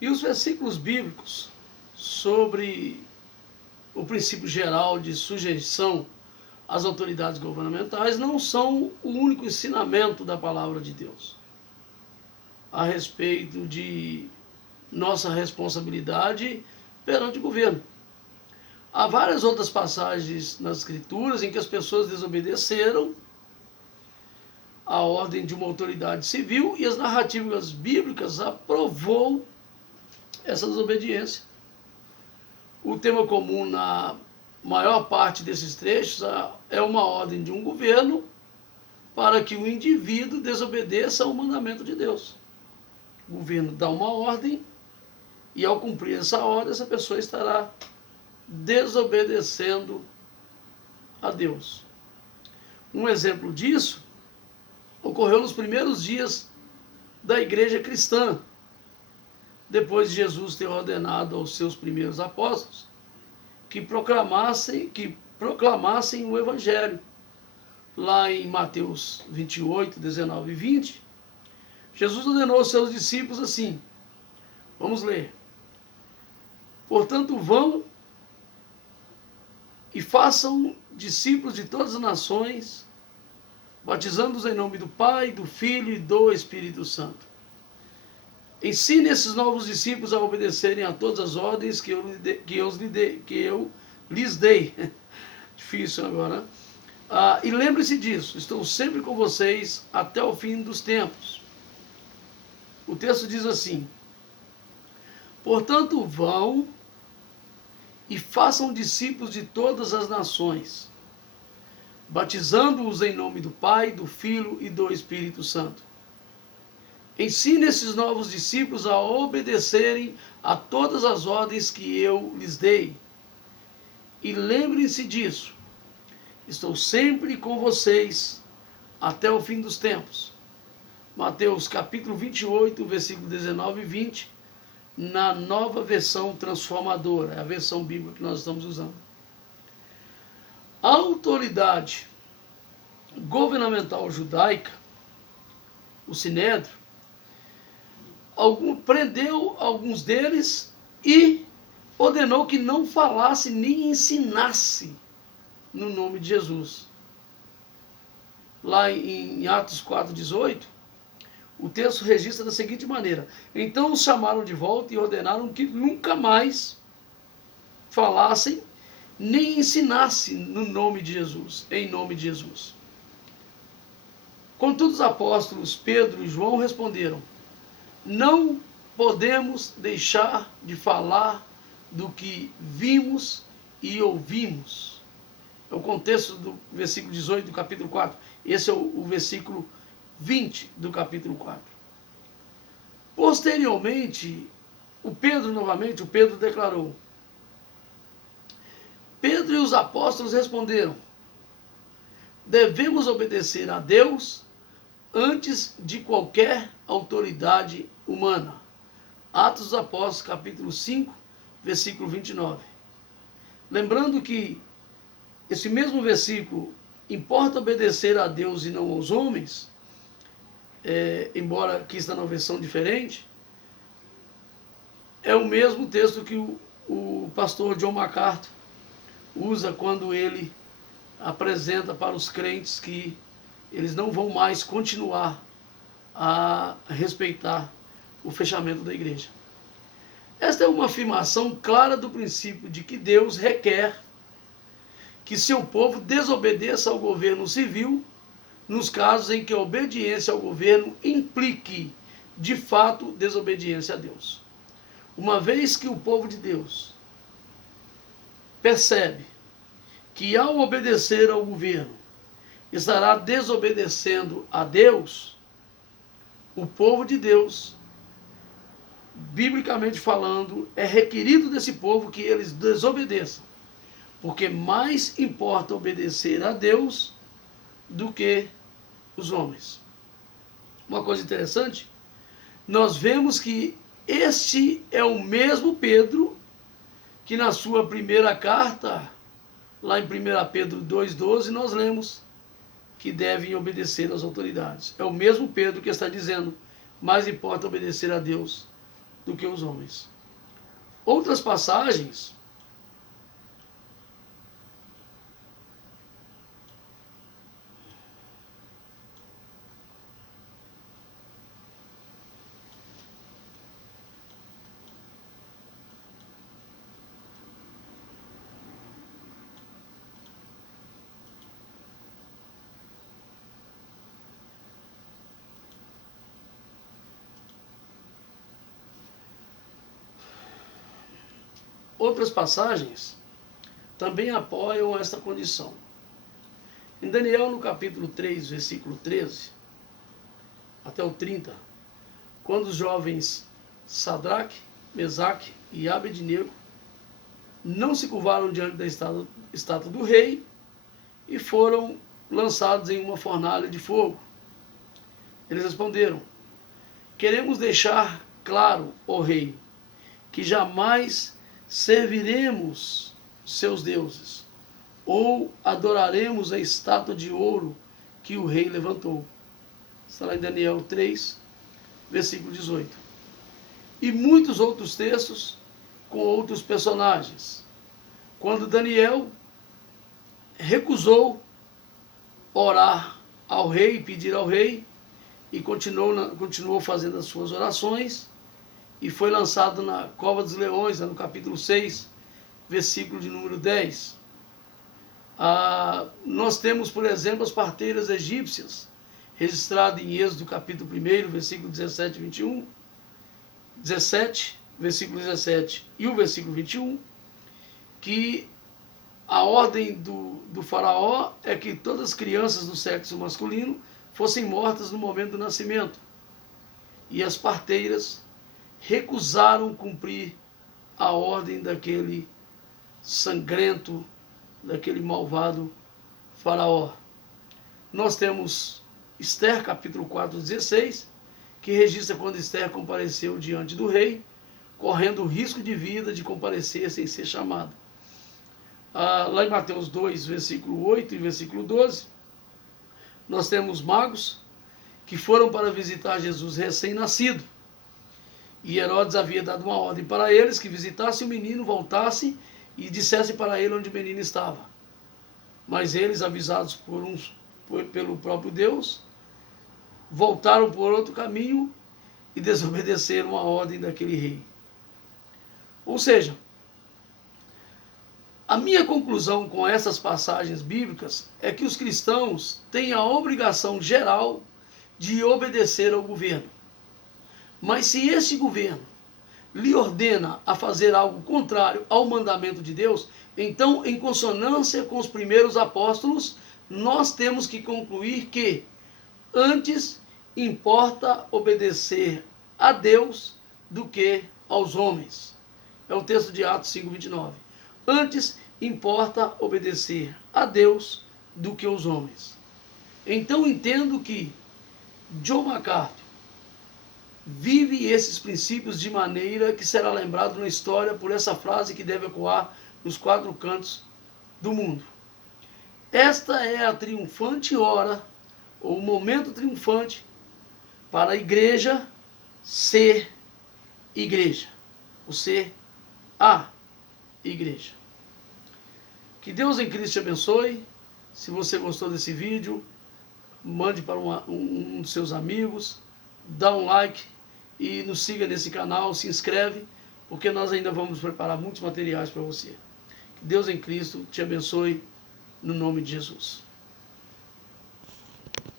E os versículos bíblicos sobre o princípio geral de sujeição às autoridades governamentais não são o único ensinamento da palavra de Deus a respeito de nossa responsabilidade perante o governo. Há várias outras passagens nas Escrituras em que as pessoas desobedeceram à ordem de uma autoridade civil e as narrativas bíblicas aprovou essa desobediência. O tema comum na maior parte desses trechos é uma ordem de um governo para que o indivíduo desobedeça ao mandamento de Deus. O governo dá uma ordem e, ao cumprir essa ordem, essa pessoa estará desobedecendo a Deus. Um exemplo disso ocorreu nos primeiros dias da igreja cristã, depois de Jesus ter ordenado aos seus primeiros apóstolos que proclamassem o Evangelho. Lá em Mateus 28, 19 e 20, Jesus ordenou aos seus discípulos assim, vamos ler: portanto, vão e façam discípulos de todas as nações, batizando-os em nome do Pai, do Filho e do Espírito Santo. Ensine esses novos discípulos a obedecerem a todas as ordens que eu lhes dei. Difícil agora, né? E lembre-se disso, estou sempre com vocês até o fim dos tempos. O texto diz assim: portanto, vão e façam discípulos de todas as nações, batizando-os em nome do Pai, do Filho e do Espírito Santo. Ensine esses novos discípulos a obedecerem a todas as ordens que eu lhes dei. E lembrem-se disso, estou sempre com vocês até o fim dos tempos. Mateus capítulo 28, versículo 19 e 20, na Nova Versão Transformadora, é a versão bíblica que nós estamos usando. A autoridade governamental judaica, o Sinédrio, prendeu alguns deles e ordenou que não falasse nem ensinasse no nome de Jesus. Lá em Atos 4,18, o texto registra da seguinte maneira: então os chamaram de volta e ordenaram que nunca mais falassem nem ensinassem no nome de Jesus, em nome de Jesus. Contudo, os apóstolos Pedro e João responderam: não podemos deixar de falar do que vimos e ouvimos. É o contexto do versículo 18 do capítulo 4. Esse é o versículo 20 do capítulo 4. Posteriormente, o Pedro declarou. Pedro e os apóstolos responderam: devemos obedecer a Deus antes de qualquer autoridade humana. Atos dos Apóstolos, capítulo 5, versículo 29. Lembrando que esse mesmo versículo, importa obedecer a Deus e não aos homens, embora aqui está numa versão diferente, é o mesmo texto que o pastor John MacArthur usa quando ele apresenta para os crentes que eles não vão mais continuar a respeitar o fechamento da igreja. Esta é uma afirmação clara do princípio de que Deus requer que seu povo desobedeça ao governo civil nos casos em que a obediência ao governo implique, de fato, desobediência a Deus. Uma vez que o povo de Deus percebe que, ao obedecer ao governo, estará desobedecendo a Deus, o povo de Deus, biblicamente falando, é requerido desse povo que eles desobedeçam, porque mais importa obedecer a Deus do que os homens. Uma coisa interessante, nós vemos que este é o mesmo Pedro que na sua primeira carta, lá em 1 Pedro 2,12, nós lemos que devem obedecer às autoridades. É o mesmo Pedro que está dizendo: mais importa obedecer a Deus do que os homens. Outras passagens também apoiam esta condição. Em Daniel, no capítulo 3, versículo 13, até o 30, quando os jovens Sadraque, Mesaque e Abednego não se curvaram diante da estátua do rei e foram lançados em uma fornalha de fogo. Eles responderam: queremos deixar claro, ó rei, que jamais serviremos seus deuses, ou adoraremos a estátua de ouro que o rei levantou. Está lá em Daniel 3, versículo 18. E muitos outros textos com outros personagens. Quando Daniel recusou orar ao rei, pedir ao rei, e continuou fazendo as suas orações, e foi lançado na cova dos leões, no capítulo 6, versículo de número 10. Nós temos, por exemplo, as parteiras egípcias, registrado em Êxodo capítulo 1, versículo 17 e 21, 17, versículo 17 e o versículo 21, que a ordem do faraó é que todas as crianças do sexo masculino fossem mortas no momento do nascimento. E as parteiras recusaram cumprir a ordem daquele sangrento, daquele malvado faraó. Nós temos Esther, capítulo 4, 16, que registra quando Esther compareceu diante do rei, correndo o risco de vida de comparecer sem ser chamada. Lá em Mateus 2, versículo 8 e versículo 12, nós temos magos que foram para visitar Jesus recém-nascido. E Herodes havia dado uma ordem para eles que visitassem o menino, voltassem e dissessem para ele onde o menino estava. Mas eles, avisados pelo próprio Deus, voltaram por outro caminho e desobedeceram a ordem daquele rei. Ou seja, a minha conclusão com essas passagens bíblicas é que os cristãos têm a obrigação geral de obedecer ao governo. Mas se esse governo lhe ordena a fazer algo contrário ao mandamento de Deus, então, em consonância com os primeiros apóstolos, nós temos que concluir que antes importa obedecer a Deus do que aos homens. É o texto de Atos 5:29. Antes importa obedecer a Deus do que aos homens. Então entendo que John MacArthur vive esses princípios de maneira que será lembrado na história por essa frase que deve ecoar nos quatro cantos do mundo. Esta é a triunfante hora, ou o momento triunfante, para a igreja ser igreja. O ser a igreja. Que Deus em Cristo te abençoe. Se você gostou desse vídeo, mande para um dos seus amigos, dá um like e nos siga nesse canal, se inscreve, porque nós ainda vamos preparar muitos materiais para você. Que Deus em Cristo te abençoe, no nome de Jesus.